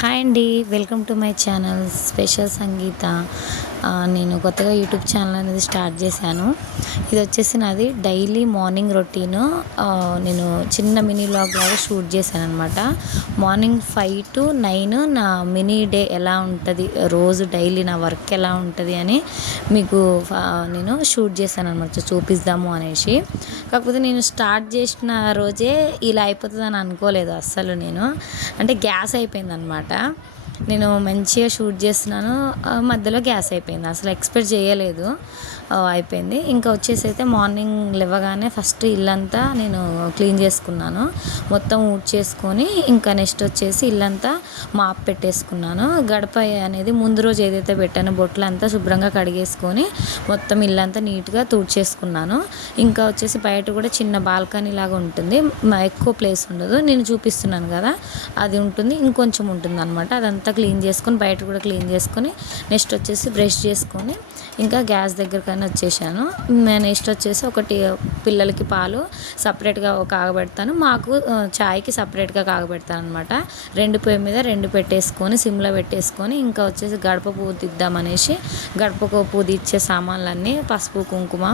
Hi అండి, welcome to my channel special Sangeetha. నేను కొత్తగా యూట్యూబ్ ఛానల్ అనేది స్టార్ట్ చేశాను. ఇది వచ్చేసి నాది డైలీ మార్నింగ్ రొటీను. నేను చిన్న మినీ వ్లాగ్ లాగా షూట్ చేశాను అనమాట. మార్నింగ్ 5 to 9 నా మినీ డే ఎలా ఉంటుంది, రోజు డైలీ నా వర్క్ ఎలా ఉంటుంది అని మీకు నేను షూట్ చేశాను అనమాట, చూపిద్దాము అనేసి. కాకపోతే నేను స్టార్ట్ చేసిన రోజే ఇలా అయిపోతుందని అనుకోలేదు అస్సలు. నేను అంటే గ్యాస్ అయిపోయింది అనమాట. నేను మంచిగా షూట్ చేస్తున్నాను, మధ్యలో గ్యాస్ అయిపోయింది. అసలు ఎక్స్పెక్ట్ చేయలేదు, అయిపోయింది. ఇంకా వచ్చేసి అయితే మార్నింగ్ లేవగానే ఫస్ట్ ఇల్లంతా నేను క్లీన్ చేసుకున్నాను, మొత్తం ఊడ్చేసుకొని ఇంకా నెక్స్ట్ వచ్చేసి ఇల్లంతా మాప్ పెట్టేసుకున్నాను. గడప అనేది ముందు రోజు ఏదైతే పెట్టానో బొట్లంతా శుభ్రంగా కడిగేసుకొని మొత్తం ఇల్లంతా నీట్గా తుడిచేసుకున్నాను. ఇంకా వచ్చేసి బయట కూడా చిన్న బాల్కనీ లాగా ఉంటుంది, ఎక్కువ ప్లేస్ ఉండదు, నేను చూపిస్తున్నాను కదా అది ఉంటుంది, ఇంకొంచెం ఉంటుంది అనమాట. అదంతా క్లీన్ చేసుకొని బయట కూడా క్లీన్ చేసుకొని నెక్స్ట్ వచ్చేసి బ్రష్ చేసుకొని ఇంకా గ్యాస్ దగ్గరకైనా వచ్చేసాను. నెక్స్ట్ వచ్చేసి ఒకటి పిల్లలకి పాలు సపరేట్గా కాగబెడతాను, మాకు చాయ్కి సపరేట్గా కాగబెడతాను అనమాట. రెండు పొయ్యి మీద రెండు పెట్టేసుకొని సిమ్లో పెట్టేసుకొని ఇంకా వచ్చేసి గడప పువ్వు దిద్దామనేసి గడపకు పువ్వు ఇచ్చే సామాన్లన్నీ పసుపు కుంకుమ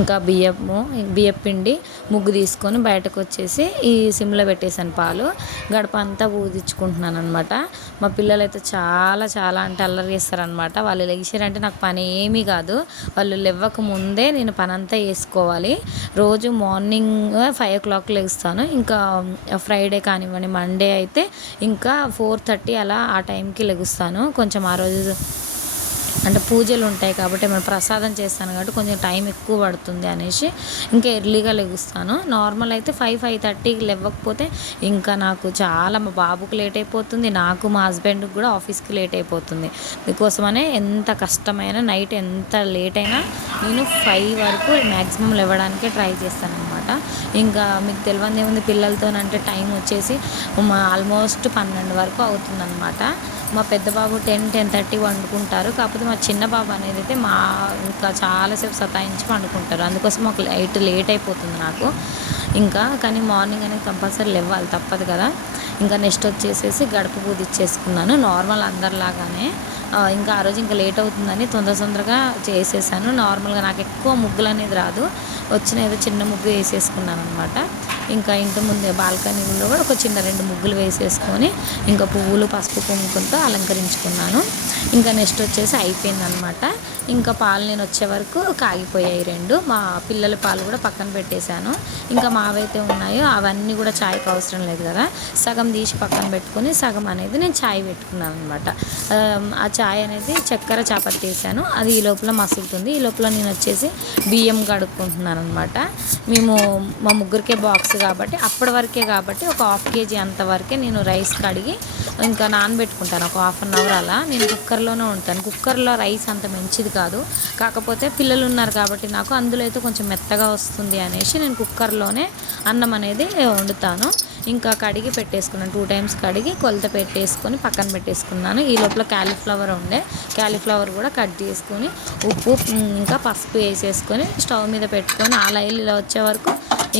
ఇంకా బియ్యం పిండి ముగ్గు తీసుకొని బయటకు వచ్చేసి ఈ సిమ్లో పెట్టేసాను. పాలు గడప అంతా పూజించుకుంటున్నాను అనమాట. మా పిల్లలు అయితే చాలా చాలా అంటే అల్లరి చేస్తారనమాట. వాళ్ళు లెగిసారంటే నాకు పని ఏమీ కాదు, వాళ్ళు లేవక ముందే నేను పని అంతా వేసుకోవాలి. రోజు మార్నింగ్ 5 o'clock లెగుస్తాను. ఇంకా ఫ్రైడే కానివ్వండి, మండే అయితే ఇంకా 4:30 అలా ఆ టైంకి లెగుస్తాను. కొంచెం ఆ రోజు అంటే పూజలు ఉంటాయి కాబట్టి మనం ప్రసాదం చేస్తాను కాబట్టి కొంచెం టైం ఎక్కువ పడుతుంది అనేసి ఇంకా ఎర్లీగా లెగుస్తాను. నార్మల్ అయితే 5-5:30కి లేవకపోతే ఇంకా నాకు చాలా, మా బాబుకి లేట్ అయిపోతుంది, నాకు మా హస్బెండ్కి కూడా ఆఫీస్కి లేట్ అయిపోతుంది. దీనికోసమనే ఎంత కష్టమైనా నైట్ ఎంత లేట్ అయినా నేను 5 వరకు మ్యాక్సిమం లేవడానికే ట్రై చేస్తాను అనమాట. ఇంకా మీకు తెలియదు ఏముంది, పిల్లలతోనంటే టైం వచ్చేసి ఆల్మోస్ట్ 12 వరకు అవుతుందన్నమాట. మా పెద్ద బాబు 10-10:30 వండుకుంటారు, కాకపోతే మా చిన్న బాబు అనేది అయితే ఇంకా చాలాసేపు సతాయించి వండుకుంటారు. అందుకోసం మాకు లేట్ అయిపోతుంది నాకు. ఇంకా కానీ మార్నింగ్ అనేది కంపల్సరీ లేవాలి, తప్పదు కదా. ఇంకా నెక్స్ట్ వచ్చేసేసి గడప పూజ ఇచ్చేసుకున్నాను నార్మల్ అందరిలాగానే. ఇంకా ఆ రోజు ఇంకా లేట్ అవుతుందని తొందరగా చేసేసాను. నార్మల్గా నాకు ఎక్కువ ముగ్గులు అనేది రాదు, వచ్చిన ఏదో చిన్న ముగ్గు వేసేసుకున్నాను అనమాట. ఇంకా ఇంటి ముందే బాల్కనీలో కూడా ఒక చిన్న 2 ముగ్గులు వేసేసుకొని ఇంకా పువ్వులు పసుపు కుంకుమతో అలంకరించుకున్నాను. ఇంకా నెక్స్ట్ వచ్చేసి అయిపోయిందనమాట. ఇంకా పాలు నేను వచ్చే వరకు కాగిపోయాయి 2. మా పిల్లల పాలు కూడా పక్కన పెట్టేశాను. ఇంకా మావైతే ఉన్నాయో అవన్నీ కూడా చాయ్కి అవసరం లేదు కదా, సగం తీసి పక్కన పెట్టుకొని సగం అనేది నేను చాయ్ పెట్టుకున్నాను అనమాట. ఆ చాయ్ అనేది చక్కెర చాపత్తి వేసాను, అది ఈ లోపల మసులుతుంది. ఈ లోపల నేను వచ్చేసి బియ్యం కడుక్కుంటున్నాను అనమాట. మేము మా ముగ్గురికే బాక్స్ కాబట్టి అప్పటి వరకే కాబట్టి ఒక 1/2 kg అంతవరకే నేను రైస్ కడిగి ఇంకా నానబెట్టుకుంటాను ఒక 1/2 hour అలా. నేను కుక్కర్లోనే ఉంటాను, కుక్కర్లో రైస్ అంత మంచిది కాదు, కాకపోతే పిల్లలు ఉన్నారు కాబట్టి నాకు అందులో అయితే కొంచెం మెత్తగా వస్తుంది అనేసి నేను కుక్కర్లోనే అన్నం అనేది వండుతాను. ఇంకా కడిగి పెట్టేసుకున్నాను, 2 times కడిగి కొలత పెట్టేసుకొని పక్కన పెట్టేసుకున్నాను. ఈ లోపల క్యాలీఫ్లవర్ కూడా కట్ చేసుకొని ఉప్పు ఇంకా పసుపు వేసేసుకొని స్టవ్ మీద పెట్టుకొని ఆయిల్ ఇలా వచ్చే వరకు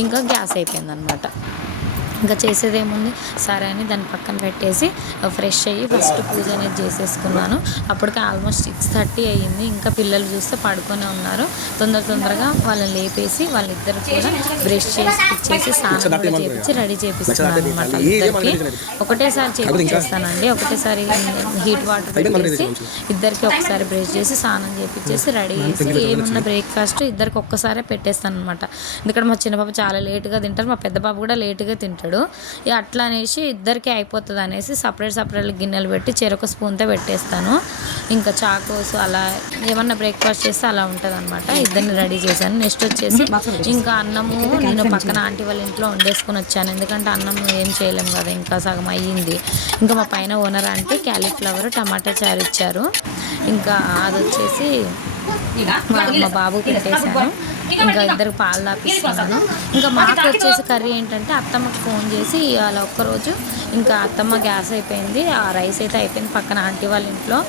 ఇంకా గ్యాస్ అయిపోయింది అనమాట. ఇంకా చేసేదేముంది సరే అని దాన్ని పక్కన పెట్టేసి ఫ్రెష్ అయ్యి ఫస్ట్ పూజ అనేది చేసేసుకున్నాను. అప్పటికే ఆల్మోస్ట్ 6:30 అయ్యింది. ఇంకా పిల్లలు చూస్తే పడుకొని ఉన్నారు. తొందరగా వాళ్ళని లేపేసి వాళ్ళిద్దరు కూడా బ్రష్ ఇచ్చేసి స్నానం కూడా చేపించి రెడీ చేపిస్తున్నాను అనమాట. ఇద్దరికి ఒకటేసారి చేపించేస్తానండి, ఒకటేసారి హీట్ వాటర్ పెట్టేసి ఇద్దరికి ఒకసారి బ్రష్ చేసి స్నానం చేపించేసి రెడీ చేసి ఏమున్న బ్రేక్ఫాస్ట్ ఇద్దరికి ఒక్కసారే పెట్టేస్తాను అనమాట. ఎందుకంటే మా చిన్న బాబు చాలా లేట్గా తింటారు, మా పెద్ద బాబు కూడా లేట్గా తింటాడు. అట్లా అనేసి ఇద్దరికీ అయిపోతుంది అనేసి సపరేట్ గిన్నెలు పెట్టి చెరొక స్పూన్తో పెట్టేస్తాను. ఇంకా చాకోస్ అలా ఏమన్నా బ్రేక్ఫాస్ట్ చేస్తే అలా ఉంటుంది అనమాట. ఇద్దరిని రెడీ చేశాను. నెక్స్ట్ వచ్చేసి ఇంకా అన్నము నేను పక్కన ఆంటీ వాళ్ళ ఇంట్లో వండేసుకొని వచ్చాను, ఎందుకంటే అన్నం ఏం చేయలేము కదా, ఇంకా సగం అయ్యింది. ఇంకా మా పైన ఓనర్ అంటే క్యాలీఫ్లవర్ టమాటా చారు ఇచ్చారు. ఇంకా అది వచ్చేసి మా బాబు పెట్టేశాను. ఇంకా ఇద్దరు పాలు తాపిస్తున్నాను. ఇంకా మాకు వచ్చేసి కర్రీ ఏంటంటే అత్తమ్మకి ఫోన్ చేసి అలా ఒక్కరోజు ఇంకా అత్తమ్మ గ్యాస్ అయిపోయింది, ఆ రైస్ అయితే అయిపోయింది, పక్కన ఆంటీ వాళ్ళ ఇంట్లో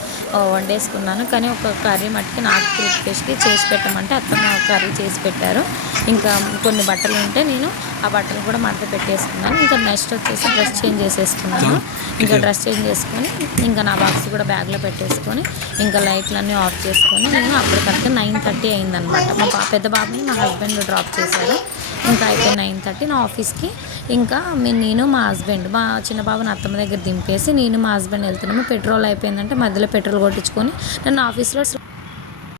వండేసుకున్నాను. కానీ ఒక కర్రీ మట్టుకి నాకు రిక్వెస్ట్కి చేసి పెట్టమంటే అత్తమ్మ కర్రీ చేసి పెట్టారు. ఇంకా కొన్ని బట్టలు ఉంటే నేను ఆ బట్టలు కూడా మడత పెట్టేసుకున్నాను. ఇంకా నెక్స్ట్ వచ్చేసి డ్రెస్ చేంజ్ చేసేసుకున్నాను. ఇంకా డ్రెస్ చేంజ్ చేసుకొని ఇంకా నా బాక్స్ కూడా బ్యాగ్లో పెట్టేసుకొని ఇంకా లైట్లన్నీ ఆఫ్ చేసుకొని నేను అప్పటికప్పుడు 9:30 అయిందనమాట. మా పెద్ద బాబుని మా హస్బెండ్ డ్రాప్ చేశారు. ఇంకా అయితే 9:30 నా ఆఫీస్కి ఇంకా నేను మా హస్బెండ్ మా చిన్న బాబుని అత్తమ్మ దగ్గర దింపేసి నేను మా హస్బెండ్ వెళ్తున్నాము. పెట్రోల్ అయిపోయిందంటే మధ్యలో పెట్రోల్ కొట్టించుకొని నన్ను ఆఫీస్లో